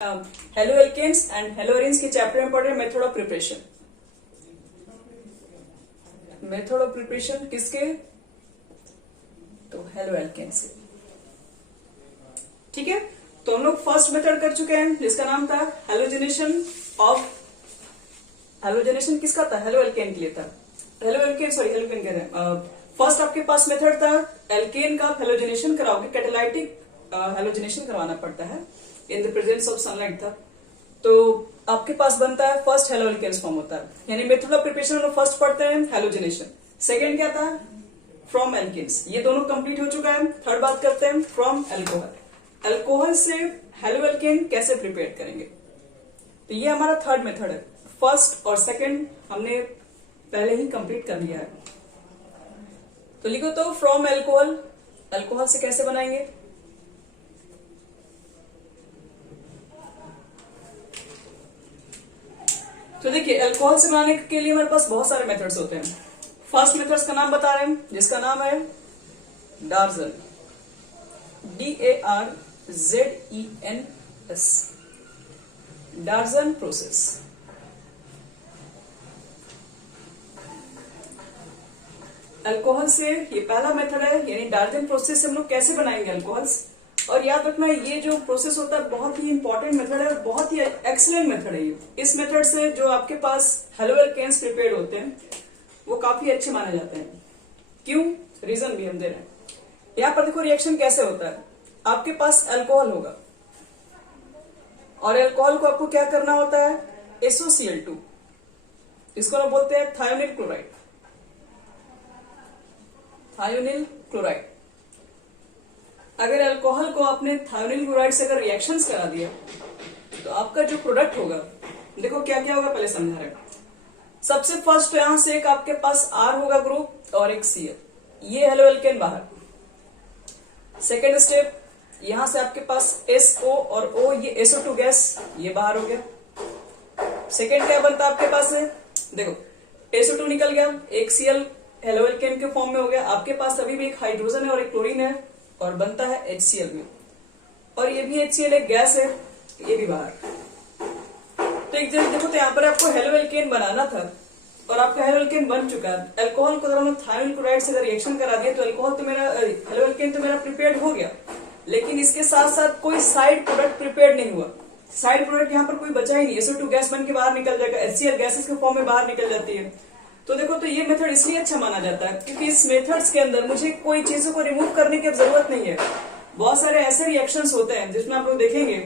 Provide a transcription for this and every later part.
Hello alkanes and halo arenes के chapter में पढ़ रहे method of preparation. Method of preparation किसके? तो हेलो एल्केन्स के। ठीक है, तो हम लोग फर्स्ट मेथड कर चुके हैं जिसका नाम था हेलोजेनेशन ऑफ। हेलोजेनेशन किसका था? हेलो एल्केन के लिए था। Halo alkane, sorry halo alkane कह रहे हैं। फर्स्ट आपके पास मेथड था एल्केन का हेलोजेनेशन कराओगे, कैटालाइटिक हेलोजेनेशन करवाना पड़ता है in the presence of sunlight था। तो आपके पास बनता है फर्स्ट हेलो एल्केन्स फॉर्म होता है, यानी मेथड ऑफ प्रिपरेशन हम फर्स्ट पढ़ते हैं हेलोजेनेशन। सेकेंड क्या था? From alkenes. ये दोनों कंप्लीट हो चुका है। थर्ड बात करते हैं फ्रॉम एल्कोहल। एल्कोहल से हेलो एल्केन कैसे प्रिपेयर करेंगे, तो ये हमारा थर्ड मेथड है। फर्स्ट और सेकेंड हमने पहले ही कंप्लीट कर लिया है। तो लिखो तो फ्रॉम एल्कोहल, एल्कोहल से कैसे बनाएंगे? तो देखिए, अल्कोहल से बनाने के लिए हमारे पास बहुत सारे मेथड्स होते हैं। फर्स्ट मेथड्स का नाम बता रहे हैं जिसका नाम है डार्जन, DARZENS, डार्जन प्रोसेस। अल्कोहल से ये पहला मेथड है, यानी डार्जन प्रोसेस से हम लोग कैसे बनाएंगे अल्कोहल्स। और याद रखना ये जो प्रोसेस होता है बहुत ही इंपॉर्टेंट मेथड है और बहुत ही एक्सीलेंट मेथड है ये। इस मेथड से जो आपके पास हेलो एल्केन्स प्रिपेयर्ड होते हैं वो काफी अच्छे माने जाते हैं। क्यों? रीजन भी हम दे रहे हैं। यहाँ पर देखो रिएक्शन कैसे होता है। आपके पास अल्कोहल होगा और अल्कोहल को आपको क्या करना होता है? SOCl2, इसको हम बोलते हैं थायोनिल क्लोराइड। Thionyl chloride. अगर अल्कोहल को आपने थायोनिल क्लोराइड से अगर रिएक्शंस करा दिया तो आपका जो प्रोडक्ट होगा, देखो क्या क्या होगा पहले समझा रहे हैं। सबसे फर्स्ट यहां से एक आपके पास R होगा ग्रुप और एक Cl, ये हेलो एल्केन बाहर। सेकेंड स्टेप, यहां से आपके पास SO और O, ये SO2 गैस, ये बाहर हो गया। सेकेंड क्या बनता है आपके पास है? देखो SO2 निकल गया, एक Cl हेलो एल्केन के फॉर्म में हो गया। आपके पास अभी भी एक हाइड्रोजन है और एक क्लोरीन है और बनता है HCl में, और ये भी HCl एक गैस है, ये भी बाहर। तो एक जगह देखो, तो यहाँ पर आपको हेलो एल्केन बनाना था और आपका हेलो एल्केन बन चुका है। अल्कोहल को अगर थायोनिल क्लोराइड से रिएक्शन करा दिया तो अल्कोहल तो मेरा हेलो एल्केन तो मेरा प्रिपेयर्ड हो गया, लेकिन इसके साथ साथ कोई साइड प्रोडक्ट प्रिपेयर्ड नहीं हुआ। साइड प्रोडक्ट यहाँ पर कोई बचा ही नहीं। SO2 गैस बन के बाहर निकल जाएगा, HCl गैसेस के फॉर्म में बाहर निकल जाती है। तो देखो, तो ये मेथड इसलिए अच्छा माना जाता है क्योंकि इस मेथड्स के अंदर मुझे कोई चीजों को रिमूव करने की जरूरत नहीं है। बहुत सारे ऐसे रिएक्शंस होते हैं जिसमें आप लोग देखेंगे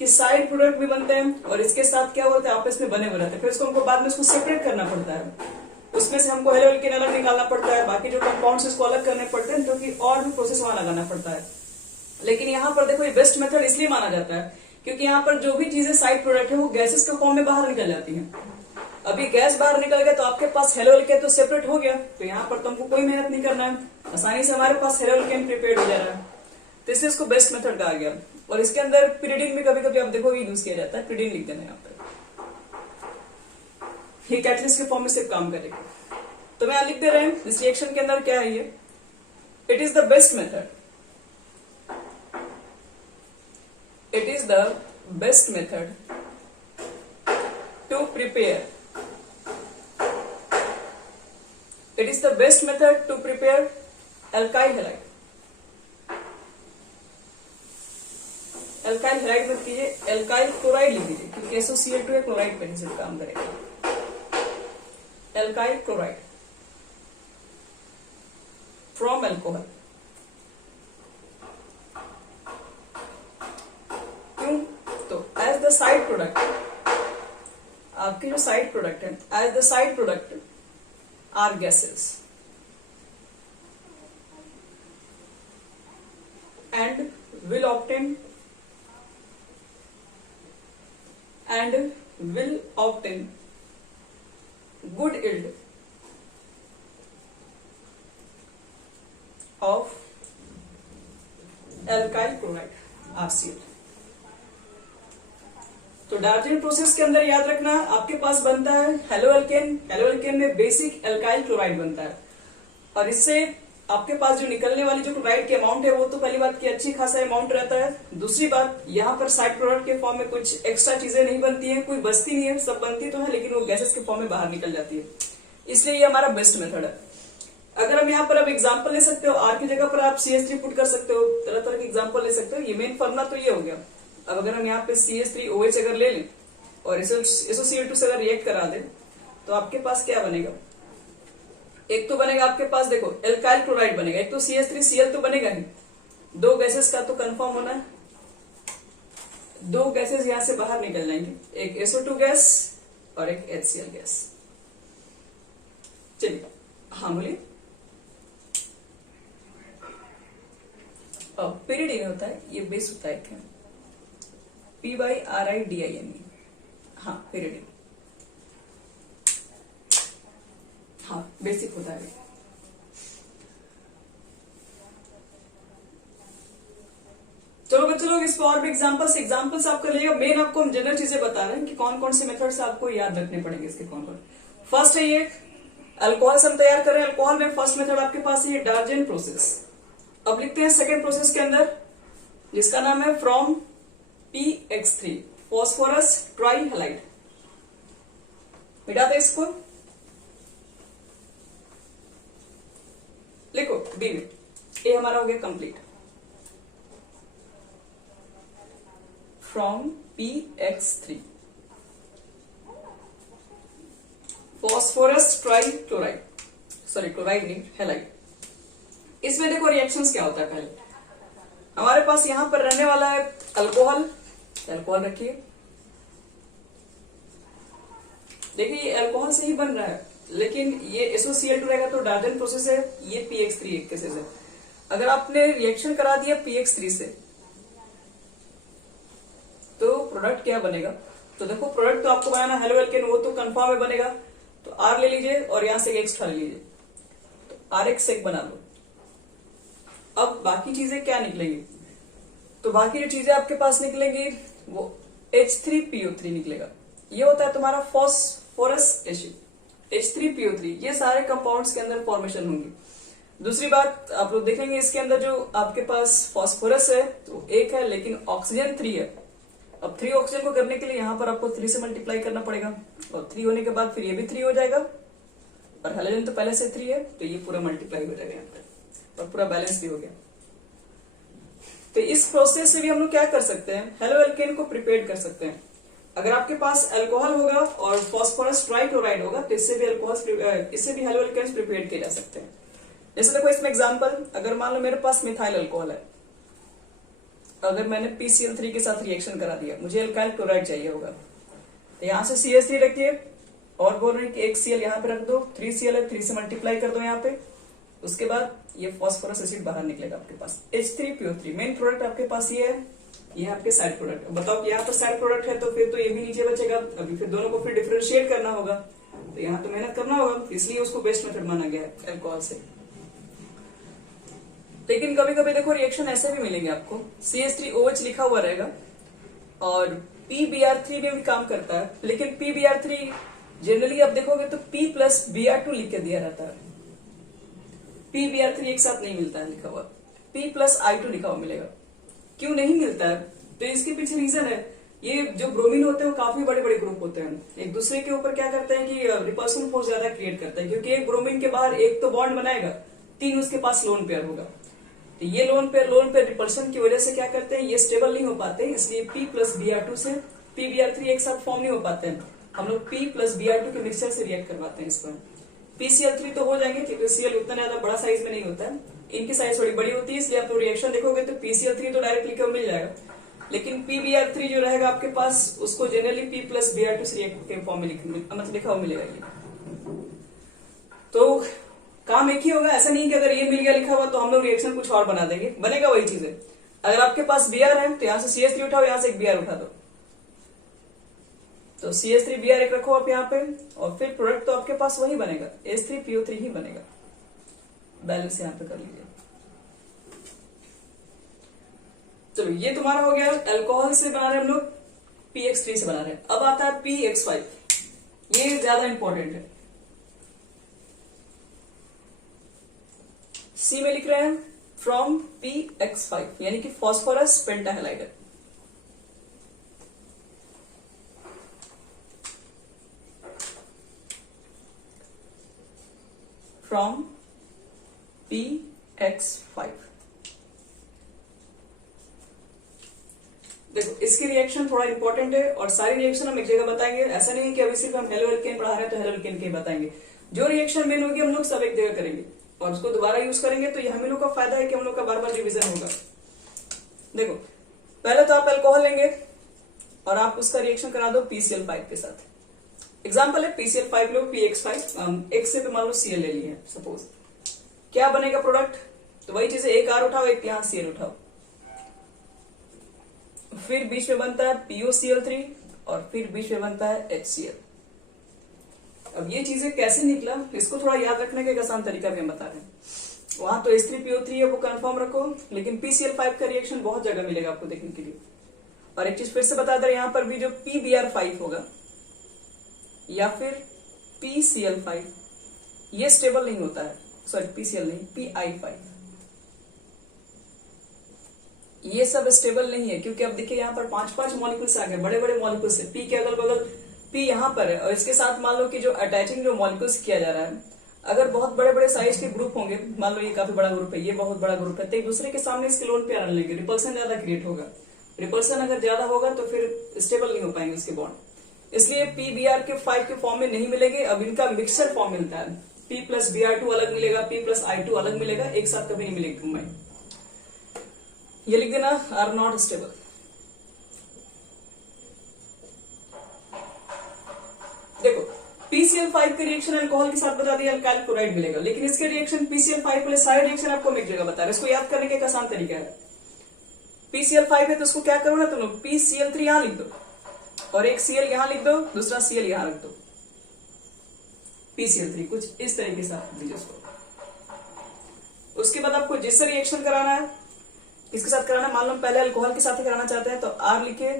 कि साइड प्रोडक्ट भी बनते हैं और इसके साथ क्या होता है, आपस में बने हुए रहते हैं। फिर उसको हमको बाद में उसको सेपरेट करना पड़ता है, उसमें से हमको हेलो एल्केन अलग निकालना पड़ता है, बाकी जो कंपाउंड्स उसको अलग करने पड़ते हैं, क्योंकि और भी प्रोसेस वहां लगाना पड़ता है। लेकिन यहाँ पर देखो, ये बेस्ट मेथड इसलिए माना जाता है क्योंकि यहाँ पर जो भी चीजें साइड प्रोडक्ट है वो गैसेस के फॉर्म में बाहर निकल जाती है। अभी गैस बाहर निकल गया तो आपके पास हेलो एल्केन तो सेपरेट हो गया, तो यहाँ पर तुमको कोई मेहनत नहीं करना है, आसानी से हमारे पास हेलो एल्केन प्रिपेयर्ड हो जा रहा है। तो इसलिए इसको बेस्ट मेथड कहा गया। और इसके अंदर पिरिडीन भी कभी कभी आप देखोगे यूज किया जाता है। पिरिडीन लिख देना यहाँ पर, ये कैटलिस्ट के फॉर्म में सिर्फ काम करेगा। तो मैं यहाँ लिख दे रहे हैं इस रिएक्शन के अंदर क्या है ये। It is the best method, it is the best method to prepare, it is the best method to prepare alkyl halide. alkyl halide मत कीजिए, alkyl chloride लिख दीजिए क्योंकि SOCl2 है, क्लोराइड पे सिर्फ काम करेगा। alkyl chloride from alcohol। क्यों? तो as the side product, आपके जो साइड प्रोडक्ट है, as the side product are gases and will obtain good yield of alkyl chloride RCl। तो डार्जन प्रोसेस के अंदर याद रखना आपके पास बनता है हेलो एल्केन। हेलो एल्केन में बेसिक एल्काइल क्लोराइड बनता है और इससे आपके पास जो निकलने वाली जो क्लोराइड की अमाउंट है वो तो पहली बात की अच्छी खासा अमाउंट रहता है। दूसरी बात, यहाँ पर साइड प्रोडक्ट के फॉर्म में कुछ एक्स्ट्रा चीजें नहीं बनती है, कोई बचती नहीं है, सब बनती तो है लेकिन वो गैसेस के फॉर्म में बाहर निकल जाती है, इसलिए ये हमारा बेस्ट मेथड है। अगर हम यहाँ पर अब एग्जाम्पल ले सकते हो, आर की जगह पर आप CH3 पुट कर सकते हो, तरह तरह के एग्जाम्पल ले सकते हो। ये मेन फॉर्मूला तो ये हो गया। अब अगर हम यहाँ पे CH3OH अगर ले लें और SOCl2 से अगर रिएक्ट करा दें तो आपके पास क्या बनेगा? एक तो बनेगा आपके पास, देखो एल्काइल क्लोराइड बनेगा, एक तो CH3Cl तो बनेगा ही, दो गैसेस का तो कंफर्म होना है, दो गैसेस यहां से बाहर निकल जाएंगे, एक SO2 गैस और एक HCl गैस। चलिए हाँ बोलिए। पेरिडीन होता है, ये बेस होता है क्या? PyRIDINE, हाँ पेरिडीन, हाँ बेसिक होता है। चलो बच्चों लोग इस पर और भी एग्जांपल्स आप कर लिएगा। मेन आपको हम जनरल चीजें बता रहे हैं कि कौन कौन से मेथड्स आपको याद रखने पड़ेंगे इसके कौन कौन। फर्स्ट है ये अल्कोहल से हम तैयार करें। अल्कोहल में फर्स्ट मेथड आपके पास है डार्जेन प्रोसेस। अब लिखते हैं सेकेंड प्रोसेस के अंदर, जिसका नाम है फ्रॉम PX3 फॉस्फोरस ट्राइहैलाइड। मिटाते इसको, लिखो बी में, ए हमारा हो गया complete. From PX3 phosphorus trichloride, sorry chloride नहीं, हैलाइड। इसमें देखो रिएक्शंस क्या होता है। पहले हमारे पास यहां पर रहने वाला है अल्कोहल, अल्कोहल रखिए। देखिए ये अल्कोहल से ही बन रहा है, लेकिन ये SOCl2 रहेगा तो डार्जन प्रोसेस है, ये PX3 एक केसेस है। अगर आपने रिएक्शन करा दिया PX3 से तो प्रोडक्ट क्या बनेगा? तो देखो प्रोडक्ट तो आपको बनाना हेलो एल्केन, वो तो कंफर्म है बनेगा। तो R ले लीजिए और यहां से X उठा लीजिए, तो RX एक बना लो। अब बाकी चीजें क्या निकलेंगी? तो बाकी जो चीजें आपके पास निकलेंगी वो H3PO3 निकलेगा। ये होता है तुम्हारा फॉस्फोरस एसिड, H3PO3। ये सारे कंपाउंड्स के अंदर फॉर्मेशन होंगी। दूसरी बात आप लोग देखेंगे इसके अंदर जो आपके पास फॉस्फोरस है तो एक है, लेकिन ऑक्सीजन 3 है। अब 3 ऑक्सीजन को करने के लिए यहां पर आपको 3 से मल्टीप्लाई करना पड़ेगा, और 3 होने के बाद फिर ये भी 3 हो जाएगा, और हाइड्रोजन तो पहले से 3 है तो ये पूरा मल्टीप्लाई हो जाएगा यहाँ पर, और पूरा बैलेंस भी हो गया। तो इस प्रोसेस से भी हम लोग क्या कर सकते हैं, हेलो एल्केन को प्रिपेयर कर सकते हैं। अगर आपके पास अल्कोहल होगा और फॉस्फोरस ट्राइक्लोराइड होगा तो इससे भी हेलो एल्केन्स प्रिपेयर किए जा सकते हैं। जैसे देखो इसमें एग्जांपल, अगर मान लो मेरे पास मिथाइल अल्कोहल है, अगर मैंने PCl3 के साथ रिएक्शन करा दिया, मुझे अल्काइल क्लोराइड चाहिए होगा, तो यहां से CH3 रखिए और बोल रहे हैं कि एक Cl यहां पे रख दो, 3Cl है, 3 से मल्टीप्लाई कर दो यहाँ पे। उसके बाद ये फॉस्फोरस एसिड बाहर निकलेगा आपके पास, H3PO3। मेन प्रोडक्ट आपके पास ये है, ये आपके साइड प्रोडक्ट। बताओ यहाँ पर साइड प्रोडक्ट है तो फिर तो ये भी नीचे बचेगा, अभी फिर दोनों को फिर डिफरेंशिएट करना होगा, तो यहाँ तो मेहनत करना होगा, इसलिए उसको बेस्ट मेथड माना गया है अल्कोहल से। लेकिन कभी कभी देखो रिएक्शन ऐसे भी मिलेंगे आपको, CH3OH लिखा हुआ रहेगा और PBr3 में भी काम करता है, लेकिन PBr3 जनरली आप देखोगे तो P+Br2 लिख के दिया रहता है, PBr3 एक साथ नहीं मिलता है लिखा हुआ, P+I2 लिखा हुआ मिलेगा। क्यों नहीं मिलता है? तो इसके पीछे रीजन है, ये जो ब्रोमीन होते हैं वो काफी बड़े बड़े ग्रुप होते हैं, एक दूसरे के ऊपर क्या करते हैं कि रिपल्सन फोर्स ज्यादा क्रिएट करते हैं, क्योंकि एक ब्रोमीन के बाहर एक तो बॉन्ड बनाएगा, 3 उसके पास लोन पेयर होगा, तो ये लोन पेयर रिपल्सन की वजह से क्या करते हैं, ये स्टेबल नहीं हो पाते, इसलिए P+Br2 से PBr3 एक साथ फॉर्म नहीं हो पाते हैं। हम लोग P+Br2 के मिक्सचर से रिएक्ट करवाते हैं इस पर। PCl3 तो हो जाएंगे क्योंकि Cl उतना ज्यादा बड़ा साइज में नहीं होता है, इनकी साइज थोड़ी बड़ी होती है, इसलिए आप लोग रिएक्शन देखोगे तो PCl3 तो डायरेक्ट लिखा मिल जाएगा, लेकिन PBr3 जो रहेगा आपके पास उसको जनरली P+Br2 से रिएक्ट के फॉर्म में मतलब लिखा हुआ मिलेगा ये। तो काम एक ही होगा, ऐसा नहीं कि अगर ये मिल गया लिखा हुआ तो हम लोग रिएक्शन कुछ और बना देंगे, बनेगा वही चीज है। अगर आपके पास Br है तो यहां से CH3 उठाओ, यहां से एक Br उठा दो, तो CH3Br एक रखो आप यहाँ पे, और फिर प्रोडक्ट तो आपके पास वही बनेगा, H3PO3 ही बनेगा। बैलेंस यहाँ पे कर लीजिए। चलो ये तुम्हारा हो गया, अल्कोहल से बना रहे हैं हम लोग, PX3 से बना रहे हैं। अब आता है PX5, ये ज्यादा इंपॉर्टेंट है। सी में लिख रहे हैं फ्रॉम PX5 यानी कि फॉस्फोरस पेंटाहेलाइड। From PX5। देखो इसकी रिएक्शन थोड़ा इंपॉर्टेंट है और सारी रिएक्शन हम एक जगह बताएंगे। ऐसा नहीं है कि अभी सिर्फ हम हेलो एल्केन पढ़ा रहे हैं तो हेलो एल्केन के बताएंगे। जो रिएक्शन मेन होगी हम लोग सब एक जगह करेंगे और उसको दोबारा यूज करेंगे, तो ये हम लोग का फायदा है कि हम लोग का बार बार रिविजन होगा। देखो पहले तो आप अल्कोहल लेंगे और आप उसका रिएक्शन करा दो PCl5 के साथ। एग्जाम्पल है PCl5 लो PX5, एक से मान लो Cl ले लिए सपोज, क्या बनेगा प्रोडक्ट? तो वही चीज है, एक R उठाओ एक यहाँ Cl उठाओ, फिर बीच में बनता है POCl3 और फिर बीच में बनता है HCl। अब ये चीजें कैसे निकला इसको थोड़ा याद रखने का एक आसान तरीका भी हम बता रहे हैं। वहां तो H3PO3 है वो कंफर्म रखो, लेकिन PCl5 का रिएक्शन बहुत जगह मिलेगा आपको देखने के लिए। और एक चीज फिर से बता दे, यहाँ पर भी जो PBr5 होगा या फिर PCl5 ये स्टेबल नहीं होता है, सॉरी PCl नहीं PI5, ये सब स्टेबल नहीं है क्योंकि अब देखिए यहाँ पर 5-5 मॉलिक्यूल्स आ गए, बड़े बड़े मॉलिक्यूल्स है। P के अगल बगल P यहाँ पर है और इसके साथ मान लो कि जो अटैचिंग जो मॉलिक्यूल्स किया जा रहा है, अगर बहुत बड़े बड़े साइज के ग्रुप होंगे, मान लो ये काफी बड़ा ग्रुप है, ये बहुत बड़ा ग्रुप है, तो एक दूसरे के सामने इसके लोन पे आने लगेंगे, रिपल्सन ज्यादा क्रिएट होगा। रिपल्सन अगर ज्यादा होगा तो फिर स्टेबल नहीं हो पाएंगे इसके बॉन्ड, इसलिए PBr के 5 के फॉर्म में नहीं मिलेंगे। अब इनका मिक्सचर फॉर्म मिलता है, P प्लस Br2 अलग मिलेगा, P प्लस I2 अलग मिलेगा, एक साथ कभी नहीं मिलेगा कंबाइन। ये लिख देना आर नॉट स्टेबल। देखो PCl5 के रिएक्शन अल्कोहल के साथ बता दिया अल्काइल क्लोराइड मिलेगा, लेकिन इसके रिएक्शन PCl5 वाले सारे रिएक्शन आपको एक जगह बता रहे, इसको याद करने का एक आसान तरीका है। PCl5 है तो उसको क्या करो ना तुम लोग, PCl3 यहां लिख दो और एक Cl यहां लिख दो, दूसरा Cl यहां रख दो, PCl3 कुछ इस तरीके से आप दीजिए उसको। उसके बाद आपको जिससे रिएक्शन कराना है किसके साथ कराना है, मान लो पहले अल्कोहल के साथ ही कराना चाहते हैं तो R लिखे,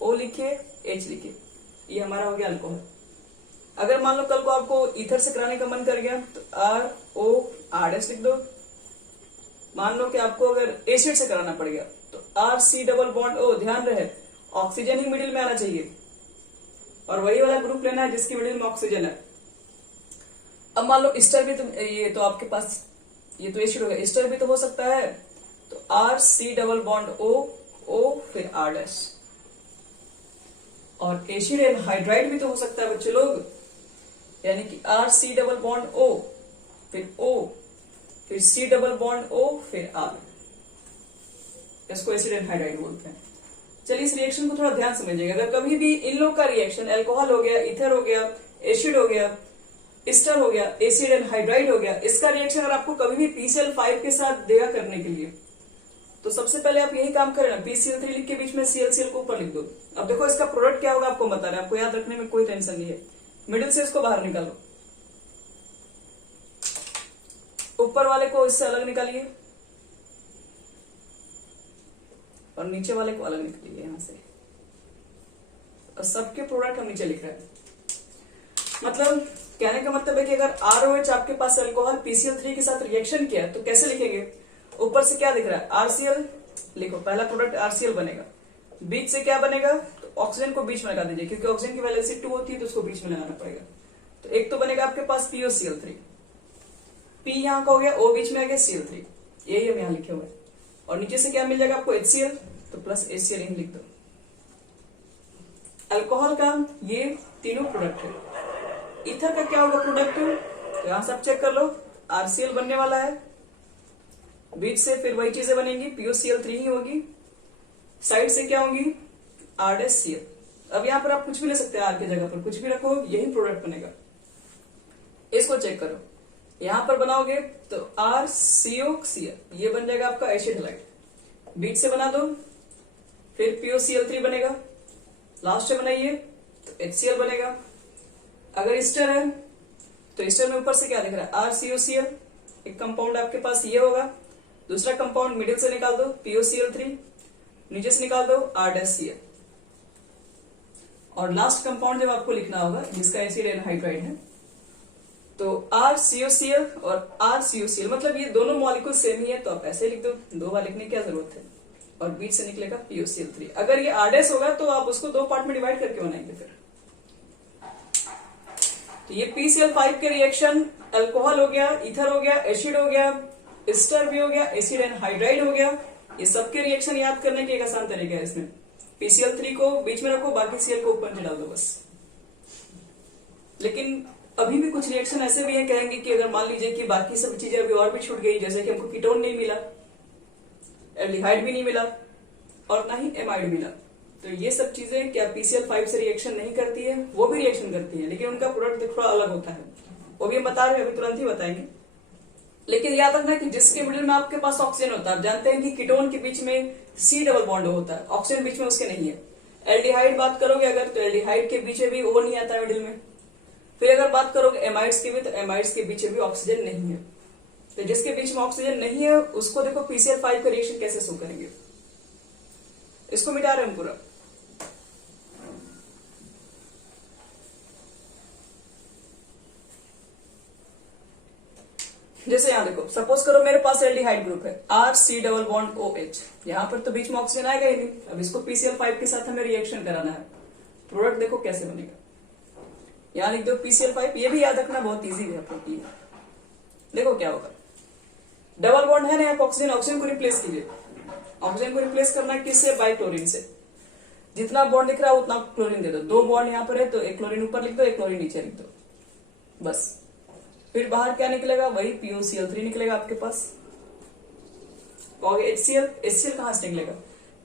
O लिखे, H लिखे, ये हमारा हो गया अल्कोहल। अगर मान लो कल को आपको ईथर से कराने का मन कर गया तो ROR' लिख दो। मान लो कि आपको अगर एसिड से कराना पड़ गया तो RC डबल बॉन्ड O, ध्यान रहे ऑक्सीजन ही मिडिल में आना चाहिए और वही वाला ग्रुप लेना है जिसकी मिडिल में ऑक्सीजन है। अब मान लो ईस्टर भी, तो ये तो आपके पास ये तो एसिड हो गया, ईस्टर भी तो हो सकता है, तो RC डबल बॉन्ड O फिर R'। और एसिड एनहाइड्राइड भी तो हो सकता है बच्चे लोग, यानी कि RC डबल बॉन्ड O फिर O फिर C डबल बॉन्ड O फिर R, इसको एसिड एनहाइड्राइड बोलते हैं। चलिए इस रिएक्शन को थोड़ा ध्यान समझिएगा। अगर कभी भी इन लोग का रिएक्शन अल्कोहल हो गया, ईथर हो गया, एसिड हो गया, ईस्टर हो गया, एसिड एनहाइड्राइड हो गया, इसका रिएक्शन अगर आपको कभी भी PCl5 के साथ देगा करने के लिए, तो सबसे पहले आप यही काम करें ना, PCl3 लिख के बीच में Cl को ऊपर लिख दो। अब देखो इसका प्रोडक्ट क्या होगा आपको बता रहे हैं, आपको याद रखने में कोई टेंशन नहीं है। मिडिल से इसको बाहर निकालो, ऊपर वाले को इससे अलग निकालिए और नीचे वाले को अलग निकालिए यहां से, और सबके प्रोडक्ट हम नीचे लिख रहे हैं। मतलब कहने का मतलब है कि अगर ROH आपके पास अल्कोहल PCl3 के साथ रिएक्शन किया तो कैसे लिखेंगे, ऊपर से क्या दिख रहा है RCl लिखो, पहला प्रोडक्ट RCl बनेगा, बीच से क्या बनेगा, तो ऑक्सीजन को बीच में लगा दीजिए क्योंकि ऑक्सीजन की वैलेंसी 2 होती है तो उसको बीच में लगाना पड़ेगा। तो एक तो बनेगा आपके पास POCl3, P यहाँ का हो गया, O बीच में आ गया, Cl3 यही हम यहाँ लिखे हुए, और नीचे से क्या मिल जाएगा आपको HCl, तो प्लस HCl यही लिख दो। अल्कोहल का ये तीनों प्रोडक्ट है। ईथर का क्या होगा प्रोडक्ट, तो यहां सब चेक कर लो, RCl बनने वाला है, बीच से फिर वही चीजें बनेंगी, POCl3 ही होगी, साइड से क्या होगी R'(Cl). अब यहां पर आप कुछ भी ले सकते हैं, R की जगह पर कुछ भी रखो, यही प्रोडक्ट बनेगा। इसको चेक करो, यहां पर बनाओगे तो RCOCl ये बन जाएगा आपका एसिड हैलाइड, बीच से बना दो, फिर POCl3 बनेगा, लास्ट में बनाइए तो HCl बनेगा। अगर ईस्टर है तो ईस्टर में ऊपर से क्या दिख रहा है RCOCl, एक कंपाउंड आपके पास ये होगा, दूसरा कंपाउंड मिडिल से निकाल दो POCl3, नीचे से निकाल दो R'(Cl), और लास्ट कंपाउंड जब आपको लिखना होगा जिसका एसिड एनहाइड्राइड है तो RCOCl और RCOCl मतलब ये दोनों मॉलिक्यूल सेम ही है, तो आप ऐसे लिख दो, दो बार लिखने की क्या जरूरत है, और बीच से निकलेगा POCl3। अगर ये R' होगा तो आप उसको दो पार्ट में डिवाइड करके बनाएंगे फिर। तो ये PCl5 के रिएक्शन अल्कोहल हो गया, ईथर हो गया, एसिड हो गया, एस्टर भी हो गया, एसिड एनहाइड्राइड हो गया। ये सबके रिएक्शन याद करने के एक आसान तरीका है इसमें। PCl3 को बीच में रखो, बाकी Cl को ऊपर डाल दो बस। लेकिन अभी भी कुछ रिएक्शन ऐसे भी हैं, कहेंगे कि अगर मान लीजिए कि बाकी सब चीजें अभी और भी छूट गई, जैसे कि हमको कीटोन नहीं मिला, एल्डिहाइड भी नहीं मिला, और ना ही एमाइड मिला, तो ये सब चीजें क्या PCl5 से रिएक्शन नहीं करती है? वो भी रिएक्शन करती है, लेकिन उनका प्रोडक्ट थोड़ा अलग होता है, वो भी हम बता रहे हैं, अभी तुरंत ही बताएंगे। लेकिन याद रखना कि जिसके मिडिल में आपके पास ऑक्सीजन होता है, आप जानते हैं कि कीटोन के बीच में C डबल बॉन्ड होता है, ऑक्सीजन बीच में उसके नहीं है। एल्डिहाइड बात करोगे अगर, तो एल्डिहाइड के बीच भी O नहीं आता मिडिल में। फिर अगर बात करोगे एमाइड्स की भी, तो एमाइड्स के बीच भी ऑक्सीजन नहीं है। तो जिसके बीच में ऑक्सीजन नहीं है उसको देखो PCl5 का रिएक्शन कैसे शो करेंगे। इसको मिटा रहे हम पूरा। जैसे यहां देखो, सपोज करो मेरे पास एल्डिहाइड ग्रुप है RC डबल बॉन्ड OH, यहां पर तो बीच में ऑक्सीजन आएगा ही नहीं। अब इसको PCl5 के साथ हमें रिएक्शन कराना है, प्रोडक्ट देखो कैसे बनेगा। यहां लिख दो PCl5, ये भी याद रखना बहुत इजी है आपको। देखो क्या होगा, डबल बॉन्ड है ना यहाँ ऑक्सीजन, ऑक्सीजन को रिप्लेस कीजिए। ऑक्सीजन को रिप्लेस करना किससे? बाई क्लोरीन से। जितना बॉन्ड दिख रहा है उतना क्लोरीन दे दो। दो बॉन्ड यहाँ पर है तो एक क्लोरीन ऊपर लिख दो, एक क्लोरीन नीचे लिख दो, बस। फिर बाहर क्या निकलेगा? वही POCl3 निकलेगा आपके पास। और HCl कहां से निकलेगा?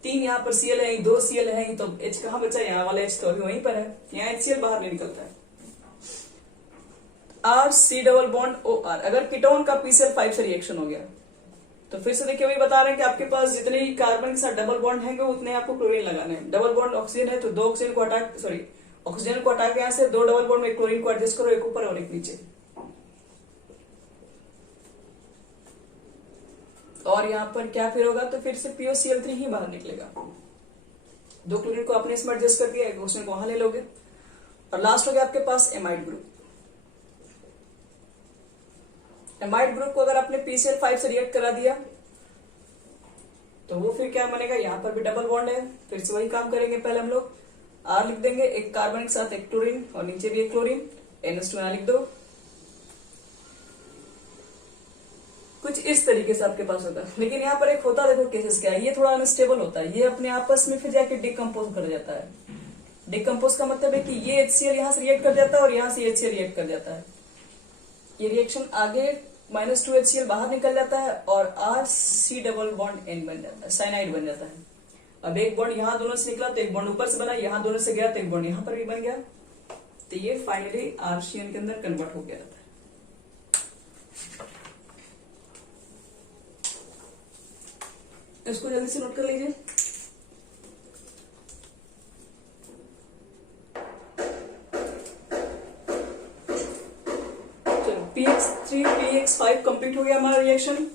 तीन यहाँ पर Cl है, दो Cl है, तो H कहां बचा? यहाँ वाला H तो अभी वहीं पर है, यहाँ HCl बाहर नहीं निकलता है। RC डबल बॉन्ड OR, अगर कीटोन का PCl5 से रिएक्शन हो गया तो फिर से देखिए वही बता रहे हैं कि आपके पास जितने ही कार्बन के साथ डबल बॉन्ड है उतने आपको क्लोरीन लगाने हैं। डबल बॉन्ड ऑक्सीजन है तो दो ऑक्सीजन को ऑक्सीजन को हटा के यहाँ से दो डबल बॉन्ड में क्लोरीन को एडजस्ट करो, एक ऊपर और एक नीचे। और यहाँ पर क्या फिर होगा? तो फिर से POCl3 ही बाहर निकलेगा। दो क्लोरीन को अपने इसमें एडजस्ट करके एक ऑक्सीजन को वहां ले लोगे, और लास्ट हो गया आपके पास एमाइड ग्रुप। एमाइड ग्रुप को अगर आपने PCl5 से रिएक्ट करा दिया तो वो फिर क्या बनेगा? यहाँ पर भी डबल बॉन्ड है, फिर से वही काम करेंगे। पहले हम लोग R लिख देंगे, एक कार्बन के साथ एक क्लोरीन, और नीचे भी एक क्लोरीन, NH2 यहाँ लिख दो। कुछ इस तरीके से आपके पास होता है। लेकिन यहाँ पर एक होता, देखो केसेस क्या है, ये थोड़ा अनस्टेबल होता है, ये अपने आपस में फिर जाके डिकम्पोज कर जाता है। डिकम्पोज का मतलब है कि ये HCl यहाँ से रिएक्ट कर जाता है और यहाँ से HCl रिएक्ट कर जाता है। ये रिएक्शन आगे -2 HCl बाहर निकल जाता है और RC डबल बॉन्ड N बन जाता है, साइनाइड बन जाता है। अब एक बॉन्ड यहाँ दोनों से निकला तो एक बॉन्ड ऊपर से बना, यहाँ दोनों से गया तो एक बॉन्ड यहाँ पर भी बन गया, तो ये फाइनली RCN के अंदर कन्वर्ट हो गया रहता है। इसको जल्दी से नोट कर लीजिए। PX3 PX5 कंप्लीट हो गया हमारा रिएक्शन।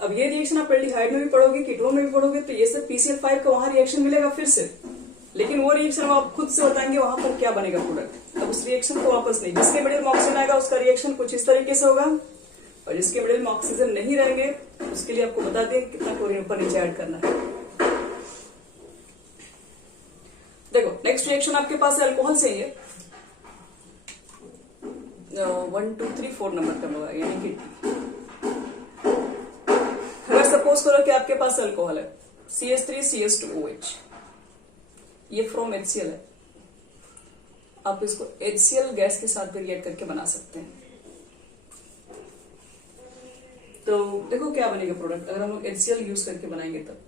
अब ये रिएक्शन आप एल्डिहाइड में भी पढ़ोगे, कीटोन में भी पढ़ोगे, तो ये सब PCl5 का वहां रिएक्शन मिलेगा फिर से, लेकिन वो रिएक्शन आप खुद से बताएंगे वहां पर क्या बनेगा प्रोडक्ट। अब उस रिएक्शन को वापस नहीं, जिसके मिडिल में ऑक्सीजन आएगा उसका रिएक्शन कुछ इस तरीके से होगा, और जिसके मिडिल में ऑक्सीजन नहीं रहेंगे उसके लिए आपको बता दें कितना क्लोरीन ऊपर नीचे ऐड करना है। देखो नेक्स्ट रिएक्शन आपके पास है अल्कोहल से ही है, 1 2 3 4 नंबर का होगा, यानी कि अगर सपोज करो कि आपके पास अल्कोहल है CH3CH2OH, ये फ्रॉम HCl है, आप इसको HCl गैस के साथ भी रिएक्ट करके बना सकते हैं। तो देखो क्या बनेगा प्रोडक्ट अगर हम लोग HCl यूज करके बनाएंगे तब।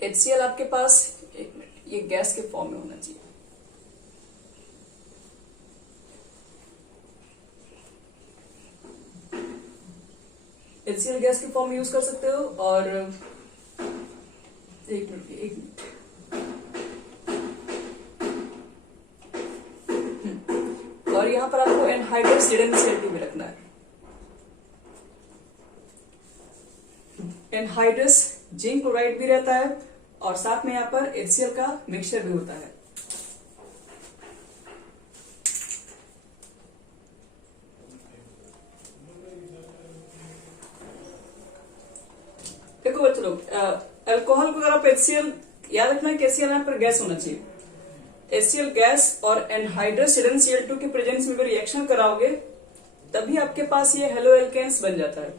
HCl आपके पास, एक मिनट, ये गैस के फॉर्म में होना चाहिए। HCl गैस के फॉर्म में यूज कर सकते हो, और एक मिनट और यहां पर आपको एनहाइड्रस ZnCl2 भी रखना है। एनहाइड्रस जिंक क्लोराइड भी रहता है, और साथ में यहाँ पर HCl का मिक्सचर भी होता है। बच्चों लोग, अल्कोहल को अगर आप HCl, याद रखना कि HCl यहाँ पर गैस होना चाहिए। HCl गैस और एनहाइड्रस Cl2 के प्रेजेंस में रिएक्शन कराओगे तभी आपके पास ये हेलो एल्केन्स बन जाता है।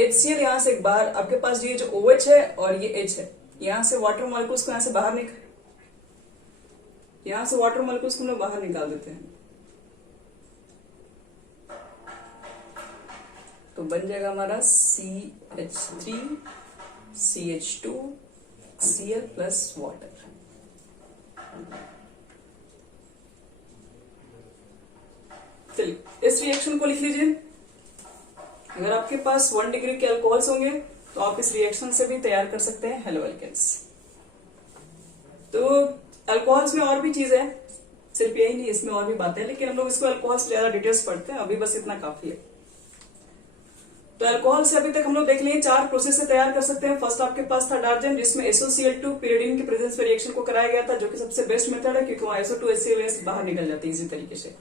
HCl यहाँ से एक बाहर, आपके पास ये जो OH है और ये H है, यहाँ से वाटर मॉलिक्यूल्स को यहाँ से बाहर यहाँ से वाटर मॉलिक्यूल्स को हम लोग बाहर निकाल देते हैं, तो बन जाएगा हमारा CH3 CH2 Cl plus water. चलिए इस रिएक्शन को लिख लीजिए। अगर आपके पास 1 डिग्री के अल्कोहल्स होंगे तो आप इस रिएक्शन से भी तैयार कर सकते हैं हेलो एल्केन्स। तो अल्कोहल्स में और भी चीजें हैं, सिर्फ यही नहीं, इसमें और भी बातें हैं, लेकिन हम लोग इसको अल्कोहल से ज्यादा डिटेल्स पढ़ते हैं, अभी बस इतना काफी है। तो अल्कोहल से अभी तक हम लोग देख लिए 4 प्रोसेस से तैयार कर सकते हैं। फर्स्ट आपके पास था डार्जेन, जिसमें SOCl2 pyridine के प्रेजेंस में रिएक्शन को कराया गया था, जो कि सबसे बेस्ट मेथड है क्योंकि वहां SO2 बाहर निकल जाती है इसी तरीके से।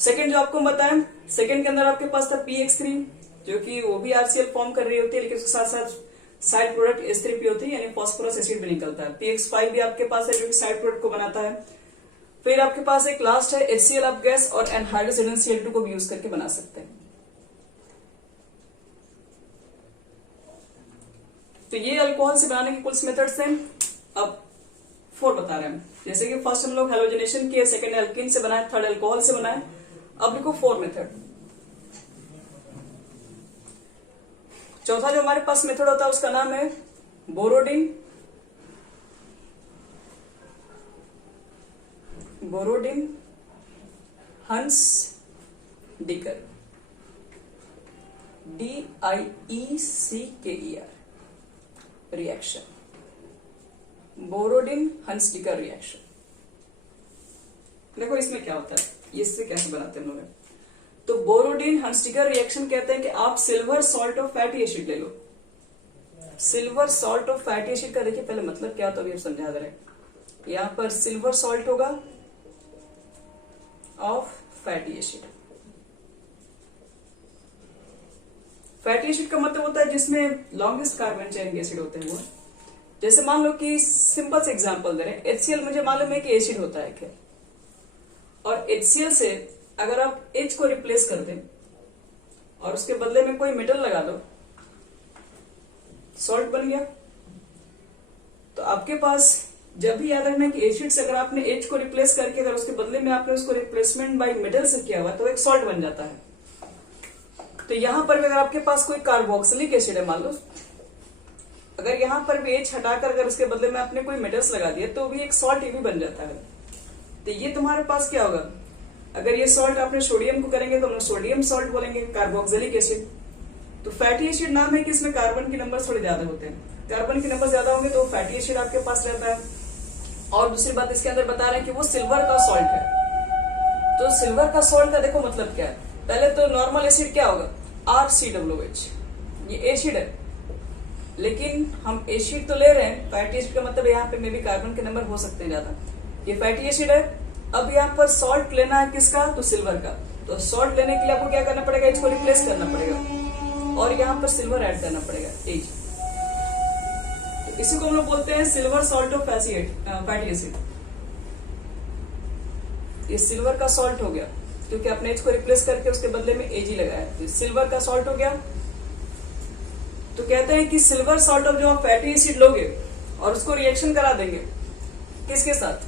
सेकंड जो आपको बताएं, सेकंड के अंदर आपके पास था PX3, जो कि वो भी RCl फॉर्म कर रही होती है, लेकिन उसके साथ साथ साइड प्रोडक्ट H3P होती है, यानी फॉस्फोरस एसिड भी निकलता है। PX5 भी आपके पास है जो कि साइड प्रोडक्ट को बनाता है। फिर आपके पास एक लास्ट है HCl, आप गैस और एनहाइड्रस Cl2 को भी यूज करके बना सकते हैं। तो ये अल्कोहल से बनाने के कुल मेथड्स हैं। अब 4 बता रहे हैं, जैसे कि फर्स्ट हम लोग हेलोजनेशन किए, सेकंड एल्कीन से बनाए, थर्ड अल्कोहल से बनाए। अब देखो 4 मेथड। चौथा जो हमारे पास मेथड होता है उसका नाम है बोरोडिन हंस डिकर, DIECKER रिएक्शन, बोरोडिन हंस डिकर रिएक्शन। देखो इसमें क्या होता है, ये इससे कैसे बनाते हैं हम लोग। तो बोरोडिन हंसटिकर रिएक्शन कहते हैं कि आप silver salt of fatty acid ले लो। Silver salt of fatty acid का देखिए पहले मतलब क्या होता है, अभी आप समझा दे रहे हैं। यहां पर सिल्वर सॉल्ट होगा of fatty acid. Fatty acid का मतलब होता है जिसमें लॉन्गेस्ट कार्बन चेन एसिड होते हैं वो। जैसे मान लो कि सिंपल से एग्जांपल दे रहे हैं, HCl मुझे मालूम है कि एसिड होता है क्या, और HCl से अगर आप H को रिप्लेस कर दें और उसके बदले में कोई मेटल लगा दो, सॉल्ट बन गया। तो आपके पास जब भी याद रखना कि एसिड से अगर आपने H को रिप्लेस करके अगर उसके बदले में आपने उसको रिप्लेसमेंट बाय मेटल से किया हुआ तो एक सॉल्ट बन जाता है। तो यहां पर भी अगर आपके पास कोई कार्बोक्सिलिक एसिड है, मान लो अगर यहां पर भी H हटाकर अगर उसके बदले में आपने कोई मेटल्स लगा दिया तो भी एक सॉल्ट ये भी बन जाता है। तो ये तुम्हारे पास क्या होगा, अगर ये सॉल्ट आपने सोडियम को करेंगे तो हम लोग सोडियम सॉल्ट बोलेंगे, कार्बोक्सिलिक एसिड। तो फैटी एसिड नाम है कि इसमें कार्बन के नंबर थोड़े ज्यादा होते हैं, कार्बन के नंबर ज्यादा होंगे तो फैटी एसिड आपके पास रहता है। और दूसरी बात इसके अंदर बता रहे हैं कि वो सिल्वर का सॉल्ट है। तो सिल्वर का सॉल्ट का देखो मतलब क्या है, पहले तो नॉर्मल एसिड क्या होगा, RCOOH, ये एसिड है, लेकिन हम एसिड तो ले रहे हैं, फैटी एसिड का मतलब यहाँ पे मे भी कार्बन के नंबर हो सकते हैं ज्यादा। ये फैटी एसिड है। अब यहाँ पर सॉल्ट लेना है किसका, तो सिल्वर का। तो सॉल्ट लेने के लिए आपको क्या करना पड़ेगा, इसको रिप्लेस करना पड़ेगा और यहाँ पर सिल्वर ऐड करना पड़ेगा, एज। तो इसी को हम लोग बोलते हैं silver salt of fatty acid. ये सिल्वर का सॉल्ट हो गया क्योंकि आपने एच को रिप्लेस करके उसके बदले में एजी लगाया, तो सिल्वर का सॉल्ट हो गया। तो कहते हैं कि सिल्वर सॉल्ट ऑफ जो आप फैटी एसिड लोगे और उसको रिएक्शन करा देंगे किसके साथ,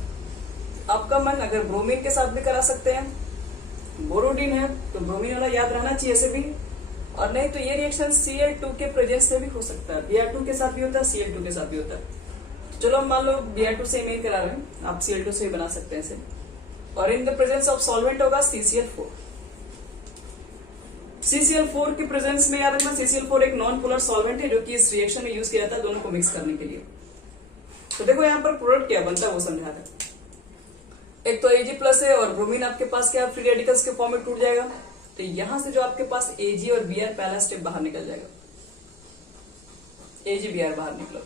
आपका मन अगर ब्रोमीन के साथ भी करा सकते हैं, बोरोडिन है तो ब्रोमीन वाला याद रहना चाहिए ऐसे भी, और नहीं तो ये रिएक्शन Cl2 के प्रेजेंस से भी हो सकता है, Br2 के साथ भी होता है, Cl2 के साथ भी होता है। तो चलो हम मान लो Br2 से मेल करा रहे हैं, आप Cl2 से भी बना सकते हैं इसे। और in the presence of solvent होगा CCl4। CCl4 के प्रेजेंस में याद रखना, CCl4 एक नॉन पोलर सॉल्वेंट है जो कि इस रिएक्शन में यूज किया जाता है दोनों को मिक्स करने के लिए। तो देखो यहाँ पर प्रोडक्ट क्या बनता है वो समझा रहे हैं। एक तो Ag प्लस है और ब्रोमीन आपके पास क्या फ्री रेडिकल्स के फॉर्म में टूट जाएगा, तो यहां से जो आपके पास Ag और Br पहला स्टेप बाहर निकल जाएगा, AgBr बाहर निकलो।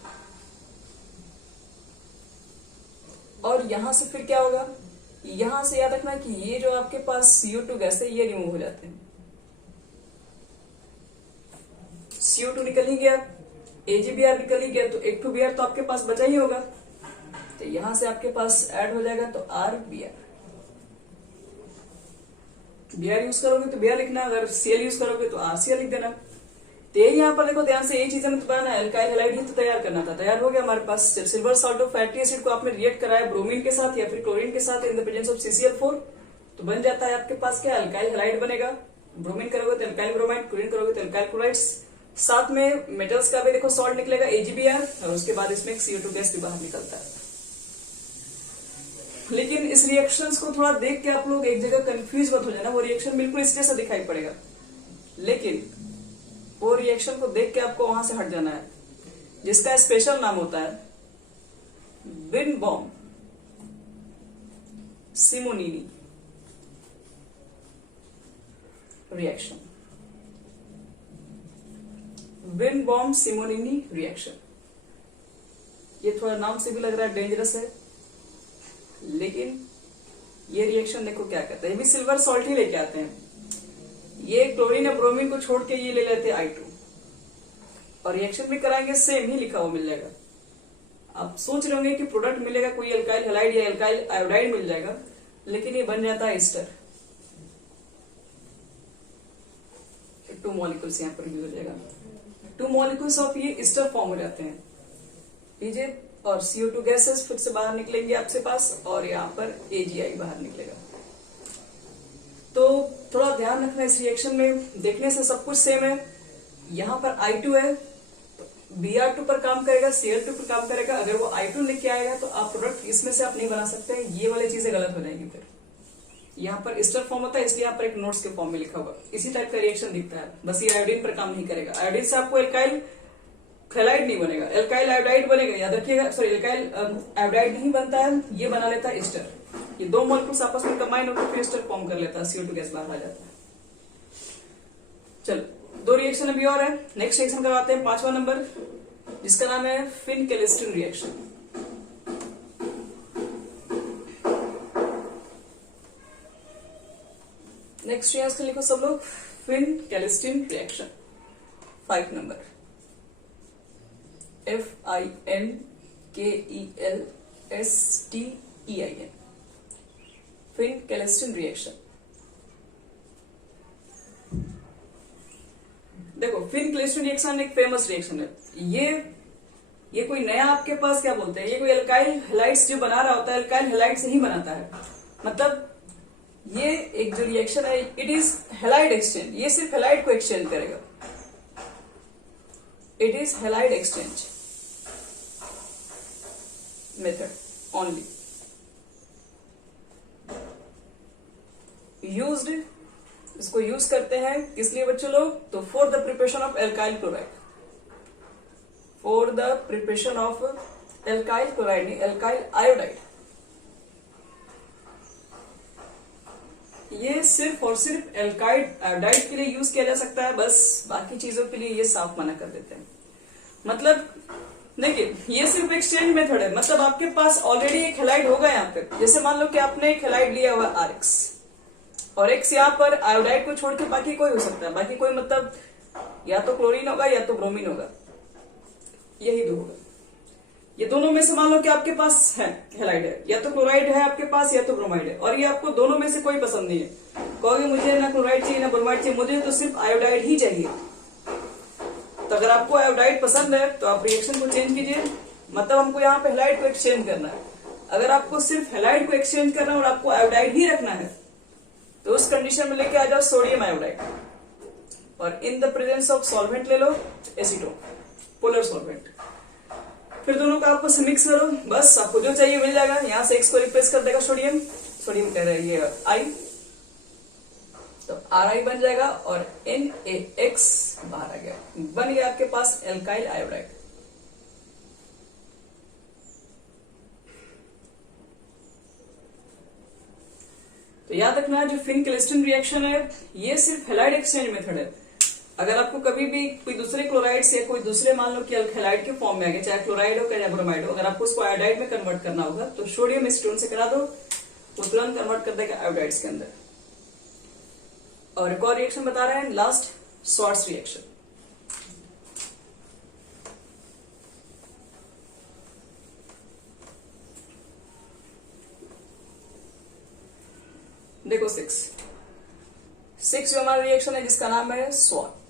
और यहां से फिर क्या होगा, यहां से याद रखना कि ये जो आपके पास CO2 गैस है ये रिमूव हो जाते हैं, CO2 निकल ही गया। AgBr निकल ही गया तो एक तो Br तो आपके पास बचा ही होगा, तो यहां से आपके पास ऐड हो जाएगा तो RBr। Br यूज करोगे तो Br लिखना, अगर Cl यूज करोगे तो RCl लिख देना। तो यही यहाँ पर देखो ध्यान से, यही चीजें तो बनाना, एल्काइल हैलाइड ही तो तैयार करना था, तैयार हो गया हमारे पास। Silver salt of fatty acid को आपने रिएक्ट कराया ब्रोमीन के साथ या फिर क्लोरीन के साथ in the presence of CCl4, तो बन जाता है आपके पास क्या, एल्काइल हैलाइड बनेगा। ब्रोमीन करोगे तो एल्काइल ब्रोमाइड, क्लोरीन करोगे तो एल्काइल क्लोराइड, साथ में मेटल्स का भी देखो सॉल्ट निकलेगा AgBr, और उसके बाद इसमें CO2 गैस भी बाहर निकलता है। लेकिन इस रिएक्शंस को थोड़ा देख के आप लोग एक जगह कंफ्यूज मत हो जाना, वो रिएक्शन बिल्कुल इस जैसा दिखाई पड़ेगा, लेकिन वो रिएक्शन को देख के आपको वहां से हट जाना है, जिसका स्पेशल नाम होता है विन-बॉम सिमोनीनी रिएक्शन। विन-बॉम सिमोनीनी रिएक्शन, ये थोड़ा नाम से भी लग रहा है डेंजरस है, लेकिन ये रिएक्शन देखो क्या कहता है। ये भी सिल्वर सॉल्ट ही लेके आते हैं, ये क्लोरीन या ब्रोमीन को छोड़ के ये ले लेते हैं I2, और रिएक्शन भी कराएंगे सेम ही लिखा हुआ मिल जाएगा। आप सोच रहे होंगे कि प्रोडक्ट मिलेगा कोई एल्काइल हैलाइड या एल्काइल आयोडाइड मिल जाएगा, लेकिन ये बन जाता है एस्टर। 2 मॉलिक्यूल्स यहाँ पर यूज हो जाएगा, 2 मॉलिक्यूल्स ऑफ ये एस्टर फॉर्म हो जाते हैं। पीजे और CO2 गैसेस फिर से बाहर निकलेंगे आपके पास, और यहाँ पर AgI बाहर निकलेगा। तो थोड़ा ध्यान रखना इस रिएक्शन में, देखने से सब कुछ सेम है। यहाँ पर I2 है तो Br2 पर काम करेगा, Cl2 पर काम करेगा। अगर वो I2 लेके आएगा तो आप प्रोडक्ट इसमें से आप नहीं बना सकते, ये वाली चीजें गलत हो जाएंगी। फिर यहाँ पर एस्टर फॉर्म होता है, इसलिए यहाँ पर एक नोट्स के फॉर्म में लिखा होगा, इसी टाइप का रिएक्शन दिखता है, बस ये आयोडीन पर काम नहीं करेगा। आयोडीन से आपको एल्काइल हैलाइड नहीं बनेगा, एल्काइल आयोडाइड बनेगा, याद रखिएगा। सॉरी, एल्काइल आयोडाइड नहीं बनता है, ये बना लेता है एस्टर। ये 2 मॉलिक्यूल्स आपस में कंबाइन होकर फिर एस्टर फॉर्म कर लेता है, CO2 गैस बाहर आ जाता है। चलो 2 रिएक्शन अभी और है, नेक्स्ट रिएक्शन करवाते हैं 5वां नंबर, जिसका नाम है फिन-कैलिस्टिन रिएक्शन। नेक्स्ट रिएक्शन लिखो सब लोग, फिन-कैलिस्टिन रिएक्शन, 5 नंबर, FIN-KELSTEIN, फिन-कैलिस्टिन रिएक्शन। देखो फिन-कैलिस्टिन रिएक्शन एक फेमस रिएक्शन है। ये कोई नया आपके पास क्या बोलते हैं, ये कोई एल्काइल हैलाइड्स जो बना रहा होता है, एल्काइल हैलाइड से ही बनाता है। मतलब ये एक जो रिएक्शन है, इट इज हैलाइड एक्सचेंज, ये सिर्फ हैलाइड को एक्सचेंज करेगा, it is halide exchange method only used. इसको यूज करते हैं किस लिए बच्चों लोग, तो for the preparation of alkyl chloride, for the preparation of alkyl chloride नहीं एल्काइल आयोडाइड। ये सिर्फ और सिर्फ एल्काइड आयोडाइड के लिए यूज किया जा सकता है, बस बाकी चीजों के लिए ये साफ मना कर देते हैं। मतलब देखिए, ये सिर्फ एक्सचेंज मेथड है, मतलब आपके पास ऑलरेडी एक हैलाइड होगा यहाँ पे। जैसे मान लो कि आपने एक हैलाइड लिया हुआ RX, और X यहाँ पर आयोडाइड को छोड़ के बाकी कोई हो सकता है, बाकी कोई मतलब या तो क्लोरीन होगा या तो ब्रोमीन होगा, यही 2 होगा। ये दोनों में से मान लो कि आपके पास है हैलाइड है, या तो क्लोराइड है आपके पास या तो ब्रोमाइड है, और ये आपको दोनों में से कोई पसंद नहीं है। कहोगे मुझे ना क्लोराइड चाहिए ना ब्रोमाइड चाहिए, मुझे तो सिर्फ आयोडाइड ही चाहिए। तो अगर आपको आयोडाइड पसंद है तो आप रिएक्शन को चेंज कीजिए, मतलब हमको यहाँ पे हैलाइड को एक्सचेंज करना है। अगर आपको सिर्फ हैलाइड को एक्सचेंज करना है और आपको आयोडाइड ही रखना है, तो उस कंडीशन में लेके आ जाओ सोडियम आयोडाइड, और in the presence of solvent ले लो एसीटोन, पोलर सॉल्वेंट। फिर दोनों का आपस में मिक्स करो, बस आपको जो चाहिए मिल जाएगा। यहाँ से X को रिप्लेस कर देगा सोडियम, सोडियम कह रहे हैं ये I, तो Ri बन जाएगा और NaX बाहर आ गया, बन गया आपके पास एल्काइल आयोडाइड। तो याद रखना, जो फिन-कैलिस्टिन रिएक्शन है ये सिर्फ हैलाइड एक्सचेंज मेथड है। अगर आपको कभी भी कोई दूसरे क्लोराइड से कोई दूसरे मान लो कि हैलाइड के फॉर्म में आ गया, चाहे क्लोराइड हो चाहे ब्रोमाइड हो, अगर आपको उसको आयोडाइड में कन्वर्ट करना होगा तो सोडियम एसीटोन से करा दो, वो तुरंत कन्वर्ट कर देगा आयोडाइड्स के अंदर। और एक और रिएक्शन बता रहे हैं लास्ट, स्वार्ट्ज रिएक्शन। देखो 6 जो हमारा रिएक्शन है जिसका नाम है स्वॉट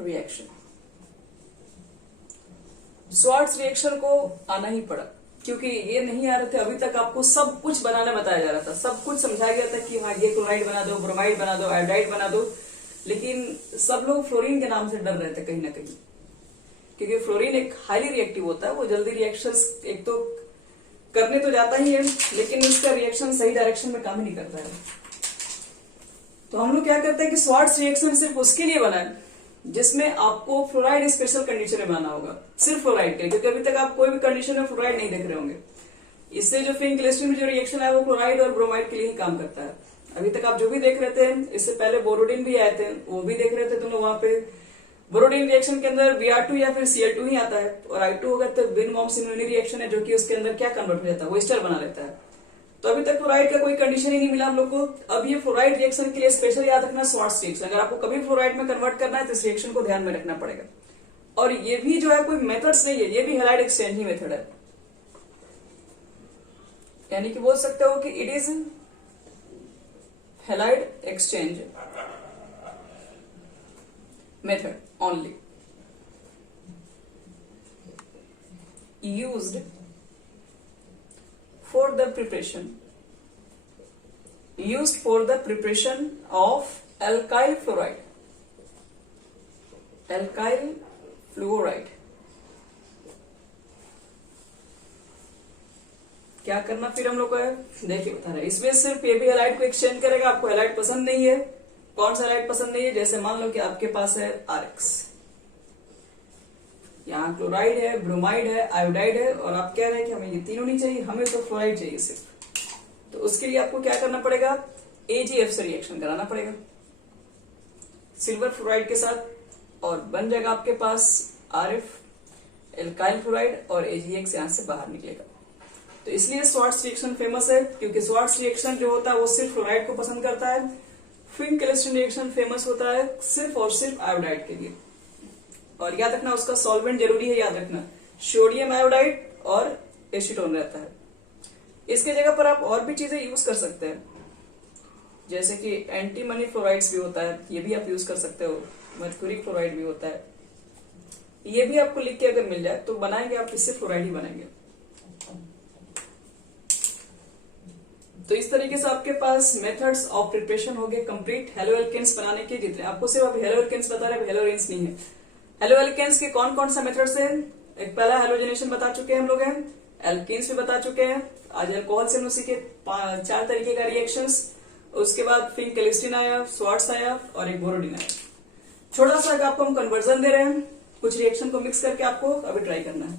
रिएक्शन। स्वार्ट्स रिएक्शन को आना ही पड़ा क्योंकि ये नहीं आ रहे थे अभी तक। आपको सब कुछ बनाना बताया जा रहा था, सब कुछ समझाया गया था कि हाँ ये क्लोराइड बना दो, ब्रोमाइड बना दो, आयोडाइड बना दो, लेकिन सब लोग फ्लोरीन के नाम से डर रहे थे कहीं ना कहीं, क्योंकि फ्लोरीन एक हाईली रिएक्टिव होता है। वो जल्दी रिएक्शंस एक तो करने तो जाता ही है, लेकिन इसका रिएक्शन सही डायरेक्शन में काम ही नहीं करता है। तो हम लोग क्या करते हैं कि स्वार्ट्स रिएक्शन सिर्फ उसके लिए बना है जिसमें आपको फ्लोराइड स्पेशल कंडीशन में बनाना होगा, सिर्फ फ्लोराइड के लिए, क्योंकि अभी तक आप कोई भी कंडीशन में फ्लोराइड नहीं देख रहे होंगे। इससे जो फिन क्लिस्ट्रीन में जो रिएक्शन है वो क्लोराइड और ब्रोमाइड के लिए ही काम करता है। अभी तक आप जो भी देख रहे थे, इससे पहले बोरोडिन भी आए थे, वो भी देख रहे थे तुम लोग। वहां पे बोरोडिन रिएक्शन के अंदर Br2 या फिर Cl2 ही आता है, और I2 होगा तो विन वॉर्म सिम्युनी रिएक्शन है जो कि उसके अंदर क्या कन्वर्ट हो जाता है, वो एस्टर बना लेता है। तो अभी तक फ्लोराइड का कोई कंडीशन ही नहीं मिला हम लोग को। अब ये फ्लोराइड रिएक्शन के लिए स्पेशल याद रखना स्वार्ट्स रिएक्शन। अगर आपको कभी फ्लोराइड में कन्वर्ट करना है तो इस रिएक्शन को ध्यान में रखना पड़ेगा। और ये भी जो है कोई मेथड्स नहीं है, ये भी हैलाइड एक्सचेंज ही मेथड है, यानी कि बोल सकते हो कि it is halide exchange method only used for the preparation of alkyl fluoride। क्या करना फिर हम लोग को है, देखिए बता रहे इसमें सिर्फ ये भी हैलाइड को एक्सचेंज करेगा। आपको हैलाइड पसंद नहीं है, कौन सा हैलाइड पसंद नहीं है? जैसे मान लो कि आपके पास है RX, यहाँ क्लोराइड है, ब्रोमाइड है, आयोडाइड है, और आप कह रहे हैं कि हमें ये तीनों नहीं चाहिए, हमें तो फ्लोराइड चाहिए सिर्फ। तो उसके लिए आपको क्या करना पड़ेगा, AgF से रिएक्शन कराना पड़ेगा सिल्वर फ्लोराइड के साथ, और बन जाएगा आपके पास RF एल्काइल फ्लोराइड, और AgX यहां से बाहर निकलेगा। तो इसलिए स्वार्ट्स रिएक्शन फेमस है, क्योंकि स्वार्ट्स रिएक्शन जो होता है वो सिर्फ फ्लोराइड को पसंद करता है। फिन क्लिस्ट्रीन रिएक्शन फेमस होता है सिर्फ और सिर्फ आयोडाइड के लिए। और याद रखना उसका सॉल्वेंट जरूरी है, याद रखना सोडियम आयोडाइड और एसीटोन रहता है। इसके जगह पर आप और भी चीजें यूज कर सकते हैं, जैसे कि एंटीमनी फ्लोराइड्स भी होता है, ये भी आप यूज कर सकते हो। मर्क्यूरिक फ्लोराइड भी होता है, ये भी आपको लिख के अगर मिल जाए तो बनाएंगे आप, इससे फ्लोराइड ही बनाएंगे। तो इस तरीके से आपके पास मेथड्स ऑफ प्रिपरेशन हो गए कंप्लीट हेलो एल्केन्स बनाने के। जितने आपको सिर्फ अब हेलो एल्केन्स बता रहे, हेलो रेंस नहीं है। हेलो एल्केन्स के कौन कौन सा मेथड्स हैं? एक पहला हेलोजनेशन बता चुके हैं हम लोग, हैं एल्केन्स भी बता चुके हैं। आज अल्कोहल से हम लोग सीखे 4 तरीके का रिएक्शंस। उसके बाद फिर क्लिस्ट्रीन आया, स्वार्ट्स आया, और एक बोरोडिन आया। छोटा सा आपको हम कन्वर्जन दे रहे हैं, कुछ रिएक्शन को मिक्स करके आपको अभी ट्राई करना है।